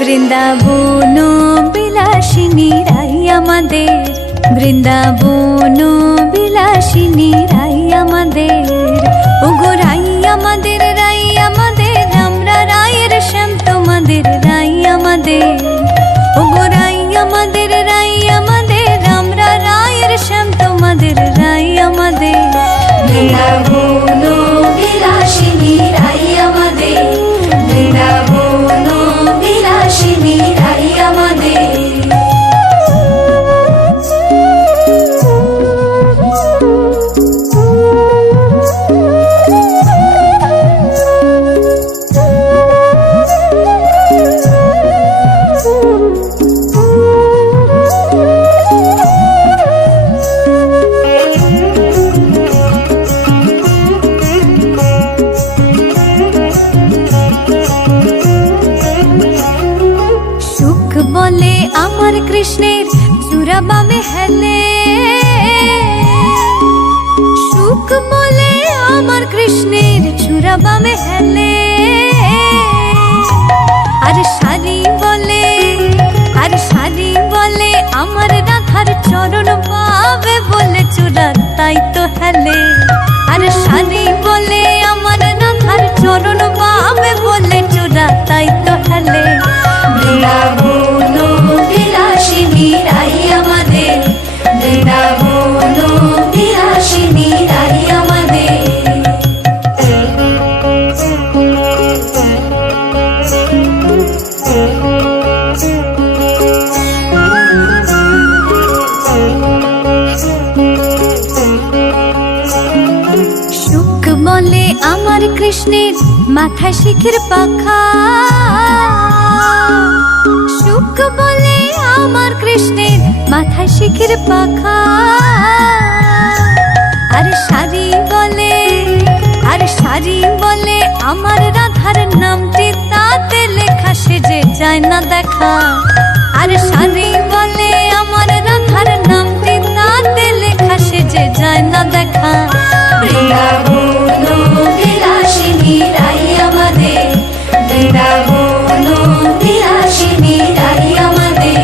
বৃন্দাবন বিলাসিনী রাই আমাদের, বৃন্দাবন বিলাসিনী রাই আমাদের, ওগো রাই আমাদের, রাই আমাদের, আমরা রায়ের শ্যাম তোমাদের রাই আমাদের, ওগো রাই আমাদের, রাই আমাদের, আমরা রায়ের শ্যাম তোমাদের রাই আমাদের। বৃন্দাবন বিলাসিনী রাই আমাদের, বৃন্দাবন বিলাসিনী রাই আমাদের। বলে আমার কৃষ্ণের চূড়াবামে হেলে, সুখ বলে আমার কৃষ্ণের চূড়াবামে হেলে, আর শাড়ি বলে, আর শাড়ি বলে আমার রাধার চরণ পাবে বলে চূড়া তাই তো হেলে, আর শাড়ি বলে আমার রাধার চরণ পাবে বলে চূড়া তাই তো হেলে। বৃন্দাবন বিলাসিনী রাই আমাদের, বৃন্দাবন বিলাসিনী রাই আমাদের। সুখ বলে আমার কৃষ্ণের মাথায় শিখের পাখা, সুখ বলে আমার কৃষ্ণের মাথায় শিখের পাখা, আর শাড়ি বলে, আর শাড়ি বলে আমার রাধার নামটি তাতে লেখা সেজে যায় না দেখা, আর শাড়ি বলে আমার রাধার নামটি তাতে লেখা সেজে যায় না দেখা। বৃন্দাবন বিলাসিনী রাই আমাদের, বৃন্দাবন বিলাসিনী রাই আমাদের।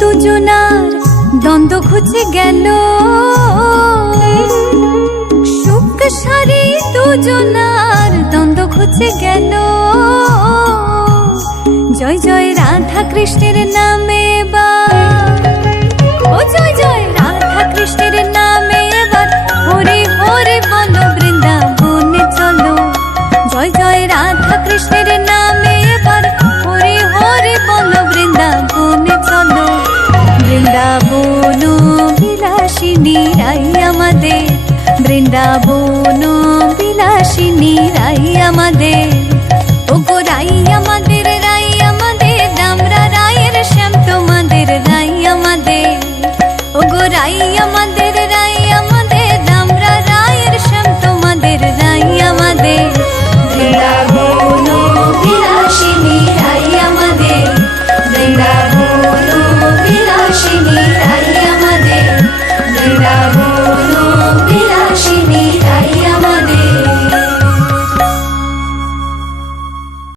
দুজনার দ্বন্দ্ব ঘুচে গেল, সুখ সারি দুজনার দ্বন্দ্ব ঘুচে গেল, জয় জয় রাধা কৃষ্ণের নামে এবার, ও জয় জয় রাধা কৃষ্ণের নামে এবার, হরি হরি বলো বৃন্দাবনে চলো, জয় জয় রাধা কৃষ্ণের নামে এবার, হরি হরি বলো বৃন্দাবনে চলো। বৃন্দাবন বিলাসিনী রাই আমাদের, বৃন্দাবন বিলাসিনী রাই আমাদের।